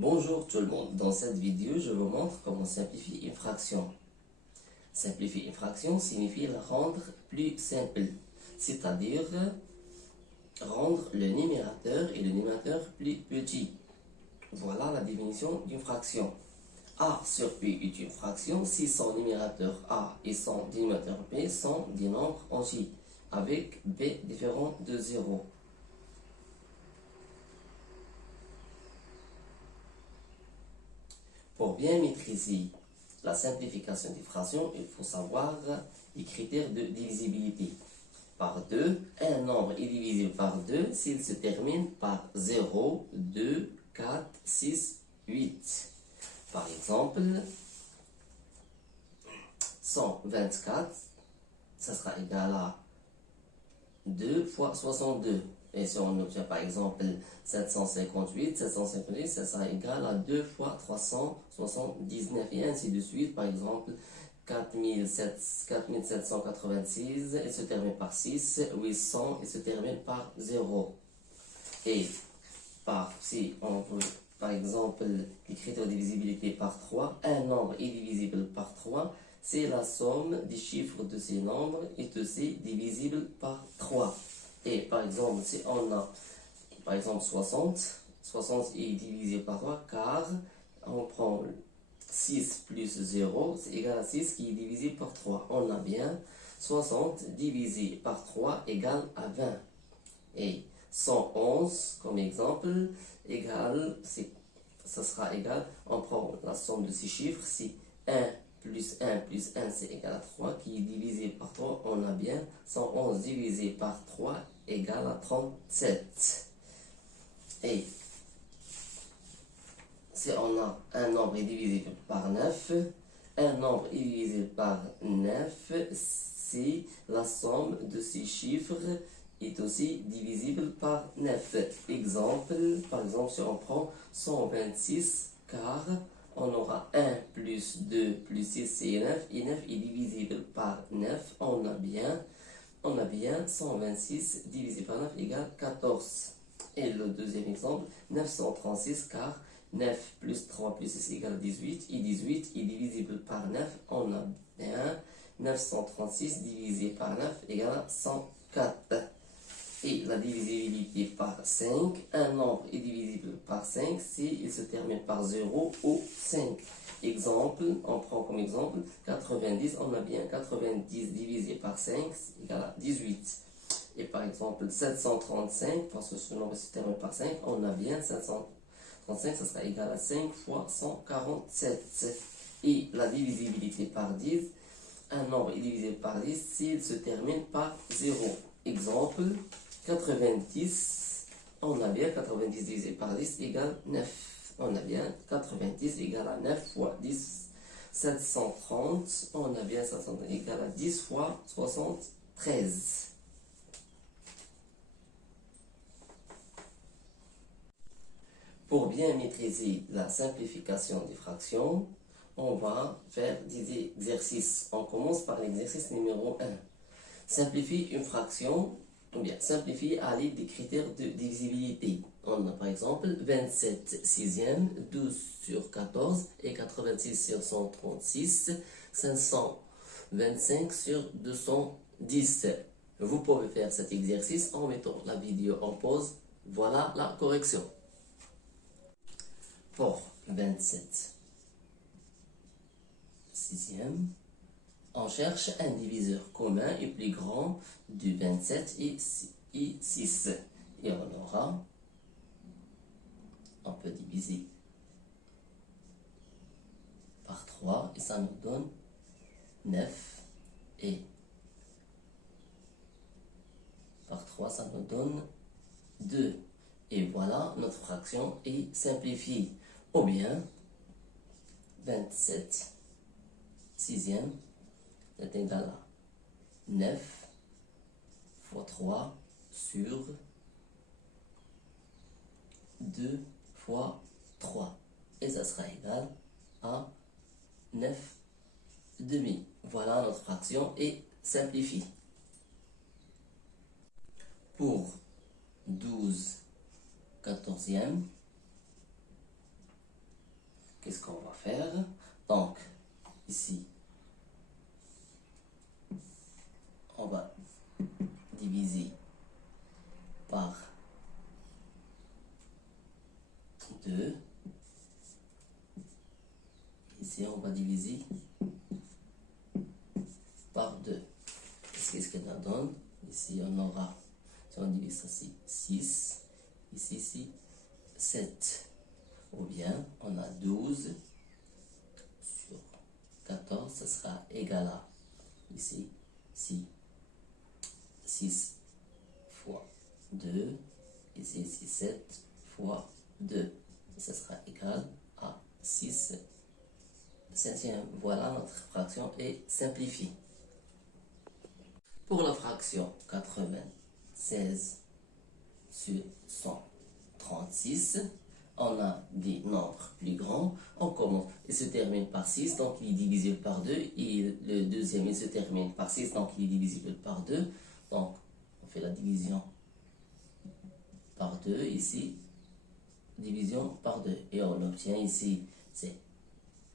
Bonjour tout le monde, dans cette vidéo je vous montre comment simplifier une fraction. Simplifier une fraction signifie la rendre plus simple, c'est-à-dire rendre le numérateur et le dénominateur plus petit. Voilà la définition d'une fraction. A sur P est une fraction si son numérateur A et son dénominateur B sont des nombres entiers, avec B différent de 0. Pour bien maîtriser la simplification des fractions, il faut savoir les critères de divisibilité. Par 2, un nombre est divisible par 2 s'il se termine par 0, 2, 4, 6, 8. Par exemple, 124, ça sera égal à 2 fois 62. Et si on obtient par exemple 758, ça sera égal à 2 fois 379 et ainsi de suite. Par exemple, 4786, et se termine par 6, 800 et se termine par 0. Et si on veut par exemple les critères de divisibilité par 3, un nombre est divisible par 3, c'est la somme des chiffres de ces nombres est aussi divisible par 3. Et par exemple, si on a par exemple 60 est divisé par 3 car on prend 6 plus 0, c'est égal à 6 qui est divisé par 3. On a bien 60 divisé par 3 égale à 20. Et 111 comme exemple, ça sera égal, on prend la somme de ces chiffres, si 1 plus 1 plus 1 c'est égal à 3 qui est divisé par 3, on a bien 111 divisé par 3 égale à 37. Et si on a un nombre est divisible par 9, un nombre est divisible par 9, si la somme de ces chiffres est aussi divisible par 9. Par exemple, si on prend 126, car on aura 1 plus 2 plus 6, c'est 9, et 9 est divisible par 9, on a bien 126 divisé par 9 égale 14. Et le deuxième exemple, 936, car 9 plus 3 plus 6 égale 18, et 18 est divisible par 9, on a bien 936 divisé par 9 égale 104. Et la divisibilité par 5, un nombre est divisible par 5 s'il se termine par 0 ou 5. Exemple, on prend comme exemple 90, on a bien 90 divisé par 5 égale à 18. Et par exemple 735, parce que ce nombre se termine par 5, on a bien 735, ça sera égal à 5 fois 147. Et la divisibilité par 10, un nombre est divisé par 10 s'il se termine par 0. Exemple, 90, on a bien 90 divisé par 10 égale 9. On a bien 90 égale à 9 fois 10. 730, on a bien 730 égale à 10 fois 73. Pour bien maîtriser la simplification des fractions, on va faire des exercices. On commence par l'exercice numéro 1. Simplifier une fraction, ou bien simplifier à l'aide des critères de divisibilité. On a par exemple 27 sixièmes, 12 sur 14 et 86 sur 136, 525 sur 210. Vous pouvez faire cet exercice en mettant la vidéo en pause. Voilà la correction. Pour 27 sixièmes, on cherche un diviseur commun et plus grand du 27 et 6. Et on peut diviser par 3 et ça nous donne 9. Et par 3, ça nous donne 2. Et voilà, notre fraction est simplifiée. Ou bien, 27 sixièmes est égal à 9 fois 3 sur 2 fois 3. Et ça sera égal à 9 demi. Voilà, notre fraction est simplifiée. Pour 12 quatorzièmes, qu'est-ce qu'on va faire? Donc, ici, on va diviser par 2. Ici, on va diviser par 2. Qu'est-ce que ça donne? Ici, on aura, si on divise ça, c'est 6. Ici, c'est 7. Ou bien, on a 12 sur 14, ça sera égal à, ici, 6 fois 2. Ici, c'est 7 fois 2. Et ça sera égal à 6 septièmes. Voilà, notre fraction est simplifiée. Pour la fraction 96 sur 136, on a des nombres plus grands. On commence, il se termine par 6, donc il est divisible par 2. Et le deuxième, il se termine par 6, donc il est divisible par 2. Donc, on fait la division par 2 ici. Division par 2. Et on obtient ici, c'est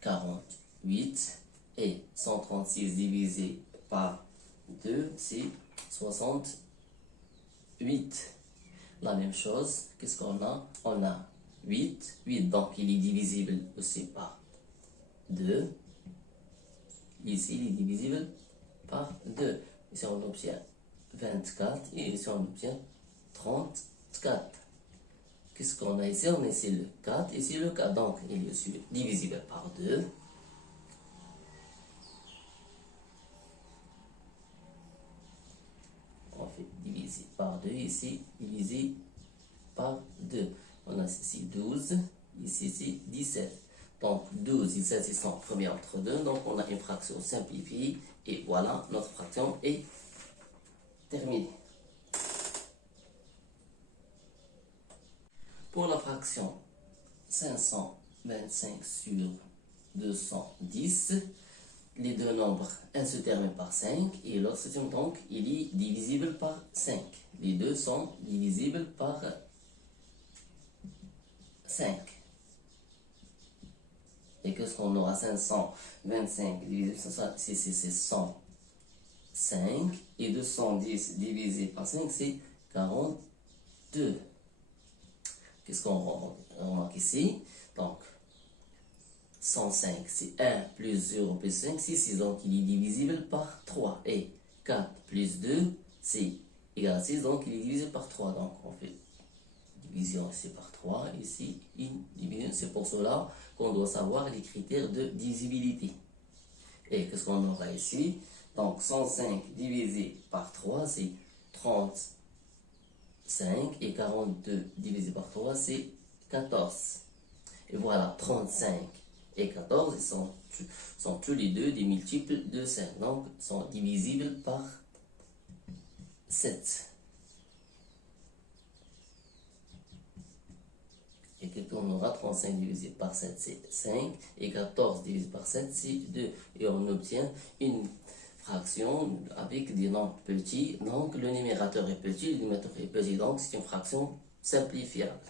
48. Et 136 divisé par 2, c'est 68. La même chose, qu'est-ce qu'on a? On a 8, donc il est divisible aussi par 2. Ici, il est divisible par 2. Ici, on obtient 24 et ici, on obtient 34. Qu'est-ce qu'on a ici? On a ici le 4, ici le 4. Donc, il est divisible par 2. On fait diviser par 2, ici, divisé par 2. On a ici 12, ici c'est 17. Donc 12 et 17 ils sont premiers entre 2. Donc on a une fraction simplifiée. Et voilà, notre fraction est terminée. Pour la fraction 525 sur 210, les deux nombres, un se termine par 5 et l'autre se termine, donc il est divisible par 5. Les deux sont divisibles par 5. Et qu'est-ce qu'on aura? 525 divisé par 5, c'est 105. Et 210 divisé par 5, c'est 42. Qu'est-ce qu'on remarque ici? Donc, 105, c'est 1 plus 0 plus 5, c'est 6. Donc, il est divisible par 3. Et 4 plus 2, c'est égal à 6. Donc, il est divisible par 3. Donc, on fait division ici par 3. Ici, une division. C'est pour cela qu'on doit savoir les critères de divisibilité. Et qu'est-ce qu'on aura ici? Donc, 105 divisé par 3, c'est 35. Et 42 divisé par 3, c'est 14. Et voilà, 35 et 14, ils sont tous les deux des multiples de 5. Donc, ils sont divisibles par 7. Et qu'on aura 35 divisé par 7, c'est 5. Et 14 divisé par 7, c'est 2. Et on obtient une fraction avec des nombres petits. Donc, le numérateur est petit, le dénominateur est petit. Donc, c'est une fraction simplifiable.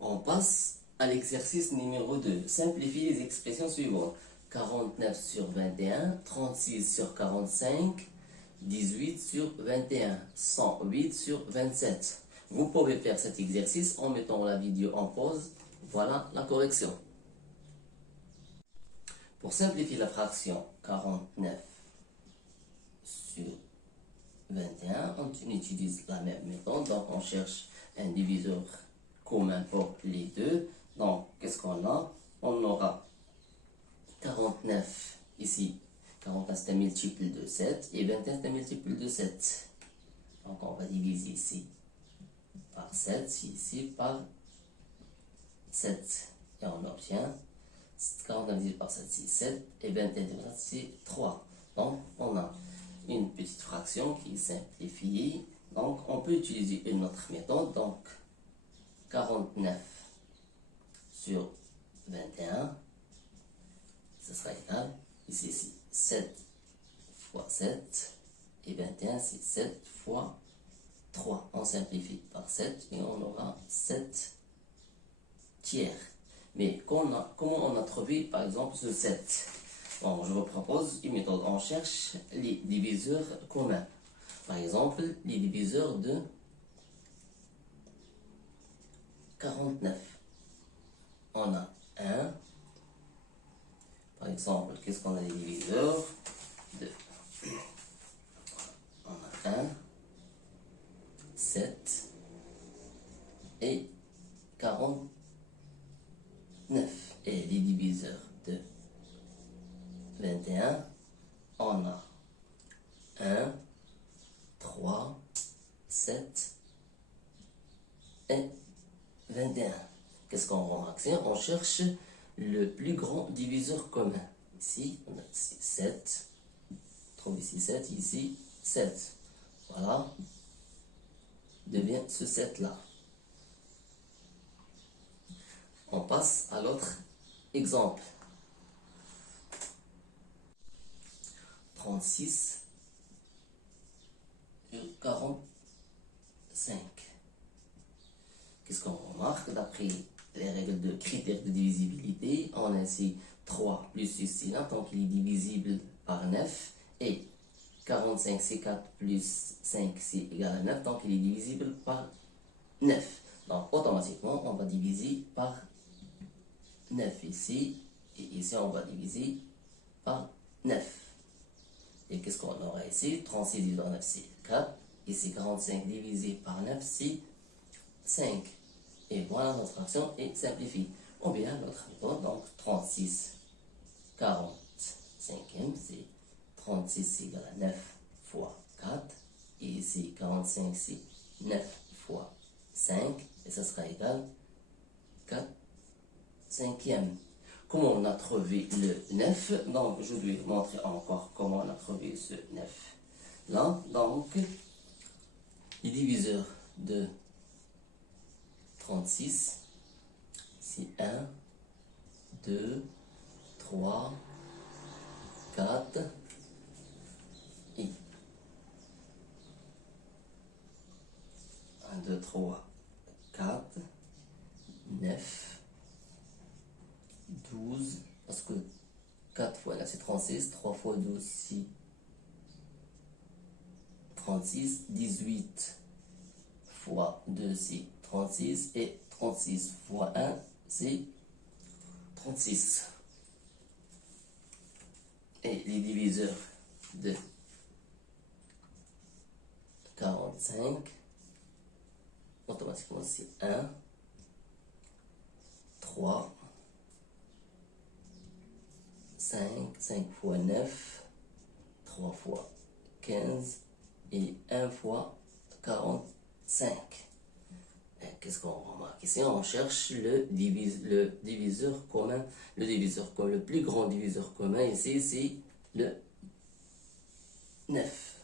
On passe à l'exercice numéro 2. Simplifier les expressions suivantes. 49 sur 21, 36 sur 45, 18 sur 21, 108 sur 27. Vous pouvez faire cet exercice en mettant la vidéo en pause. Voilà la correction. Pour simplifier la fraction 49 sur 21, on utilise la même méthode. Donc, on cherche un diviseur commun pour les deux. Donc, qu'est-ce qu'on a? On aura 49 ici. 49 c'est un multiple de 7 et 21 c'est un multiple de 7. Donc, on va diviser ici par 7, ici par 7. Et on obtient 49 divisé par 7, c'est 7. Et 21 divisé par 7, c'est 3. Donc, on a une petite fraction qui est simplifiée. Donc, on peut utiliser une autre méthode. Donc, 49 sur 21, ce sera égal, ici c'est 7 fois 7, et 21 c'est 7 fois 3. On simplifie par 7 et on aura 7/3. tiers. Mais comment on a trouvé, par exemple, ce 7? Bon, je vous propose une méthode. On cherche les diviseurs communs. Par exemple, les diviseurs de 49. On a 1. Par exemple, qu'est-ce qu'on a les diviseurs de... On a 1, 7 et 49. Et les diviseurs de 21, on a 1, 3, 7 et 21. Qu'est-ce qu'on remarque? On cherche le plus grand diviseur commun. Ici, on a ici 7. On trouve ici 7, ici 7. Voilà. Devient ce 7-là. On passe à l'autre exemple. 36 et 45. Qu'est-ce qu'on remarque d'après les règles de critères de divisibilité? On a ici 3 plus ici là, donc il est divisible par 9. Et 45 c'est 4 plus 5 c'est égal à 9, donc il est divisible par 9. Donc automatiquement on va diviser par 9 ici, et ici on va diviser par 9. Et qu'est-ce qu'on aura ici? 36 divisé par 9 c'est 4, ici 45 divisé par 9 c'est 5. Et voilà, notre fraction est simplifiée. On vient à notre méthode, donc 36 45e, c'est 36 égale à 9 fois 4. Et ici, 45, c'est 9 fois 5. Et ça sera égal à 4 cinquièmes. Comment on a trouvé le 9? Donc, je vais vous montrer encore comment on a trouvé ce 9. Là, donc, les diviseurs de 36, c'est 1, 2, 3, 4 et 1, 2, 3, 4, 9, 12, parce que 4 fois là c'est 36, 3 fois 12 c'est 36, 18 fois 2 c'est 36 et 36 fois 1 c'est 36. Et les diviseurs de 45, automatiquement c'est 1, 3, 5, 5 fois 9, 3 fois 15 et 1 fois 45. Qu'est-ce qu'on remarque ici? On cherche le diviseur commun. Le diviseur commun, le plus grand diviseur commun ici, c'est le 9.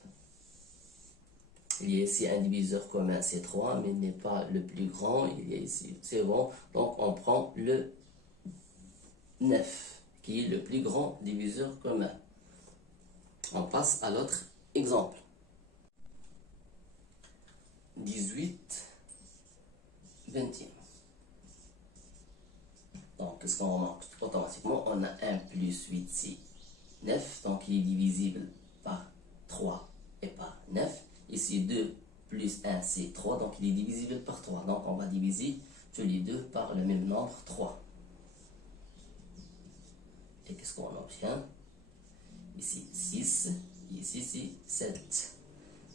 Il y a ici un diviseur commun, c'est 3, mais il n'est pas le plus grand. Il y a ici, c'est bon. Donc, on prend le 9, qui est le plus grand diviseur commun. On passe à l'autre exemple. 18 20e. Donc, qu'est-ce qu'on remarque? Automatiquement, on a 1 plus 8, c'est 9. Donc, il est divisible par 3 et par 9. Ici, 2 plus 1, c'est 3. Donc, il est divisible par 3. Donc, on va diviser tous les deux par le même nombre, 3. Et qu'est-ce qu'on obtient? Ici, 6. Ici, c'est 7.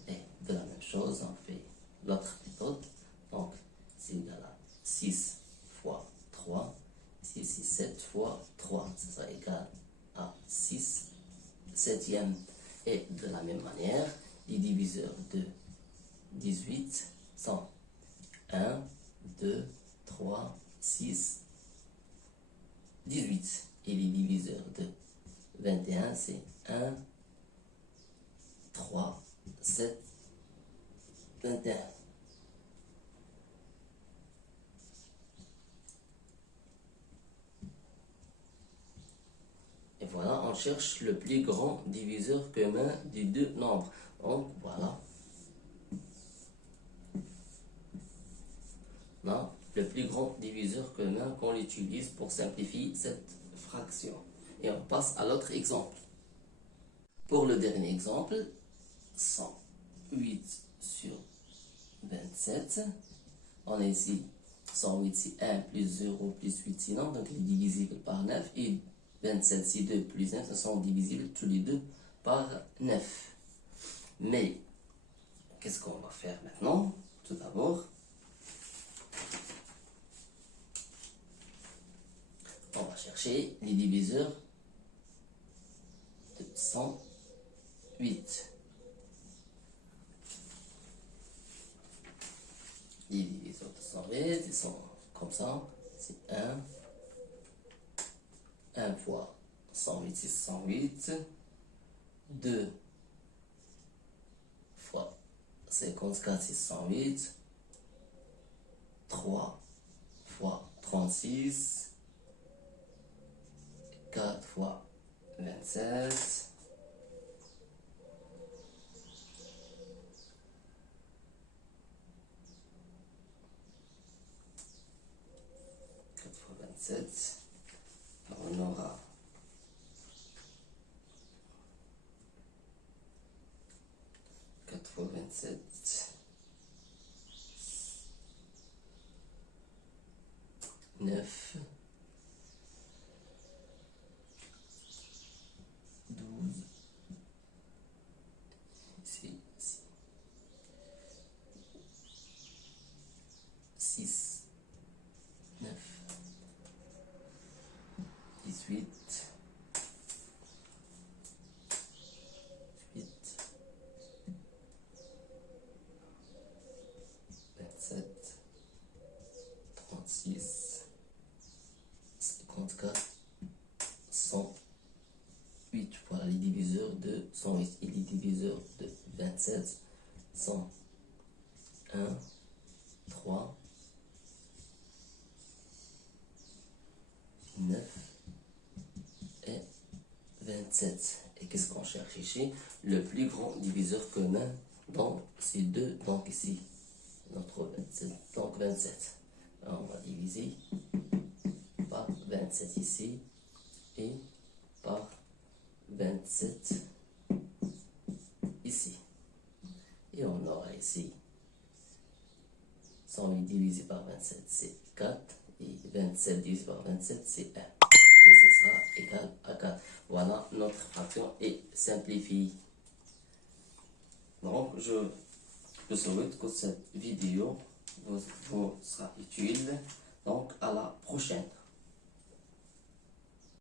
Et de la même chose, on fait l'autre méthode. Donc, c'est égal à 6 fois 3. Ici, c'est 7 fois 3. Ça sera égal à 6 septièmes. Et de la même manière, les diviseurs de 18 sont 1, 2, 3, 6, 18. Et les diviseurs de 21, c'est 1, 3, 7, 21. Et voilà, on cherche le plus grand diviseur commun des deux nombres. Donc, voilà. Là, le plus grand diviseur commun qu'on utilise pour simplifier cette fraction. Et on passe à l'autre exemple. Pour le dernier exemple, 108 sur 27. On a ici 108 c'est 1 plus 0 plus 8 c'est 9, donc il est divisible par 9. Et 27 c'est 2 plus 9, ce sont divisibles tous les deux par 9. Mais, qu'est-ce qu'on va faire maintenant? Tout d'abord, on va chercher les diviseurs de 108. Les diviseurs de 108, ils sont comme ça. C'est 1 fois 108, c'est 108. 2 fois 54, c'est 108. 3 fois 36. 4 fois 27. 4 fois 27. On aura 4 fois 27. 9. 12. Ici. 6. 9. 18. 8. 27. 36. 54. 108. Voilà les diviseurs de 108 et les diviseurs de 27 sont 1, 3, 9 et 27. Et qu'est-ce qu'on cherche ici? Le plus grand diviseur commun dans ces deux, donc ici, notre 27, donc 27. Alors on va diviser par 27 ici et par 27 ici. Et on aura ici 108 divisé par 27, c'est 4. Et 27 divisé par 27, c'est 1. Et ce sera égal à 4. Voilà, notre fraction est simplifiée. Donc, je souhaite que cette vidéo vous sera utile. Donc, à la prochaine.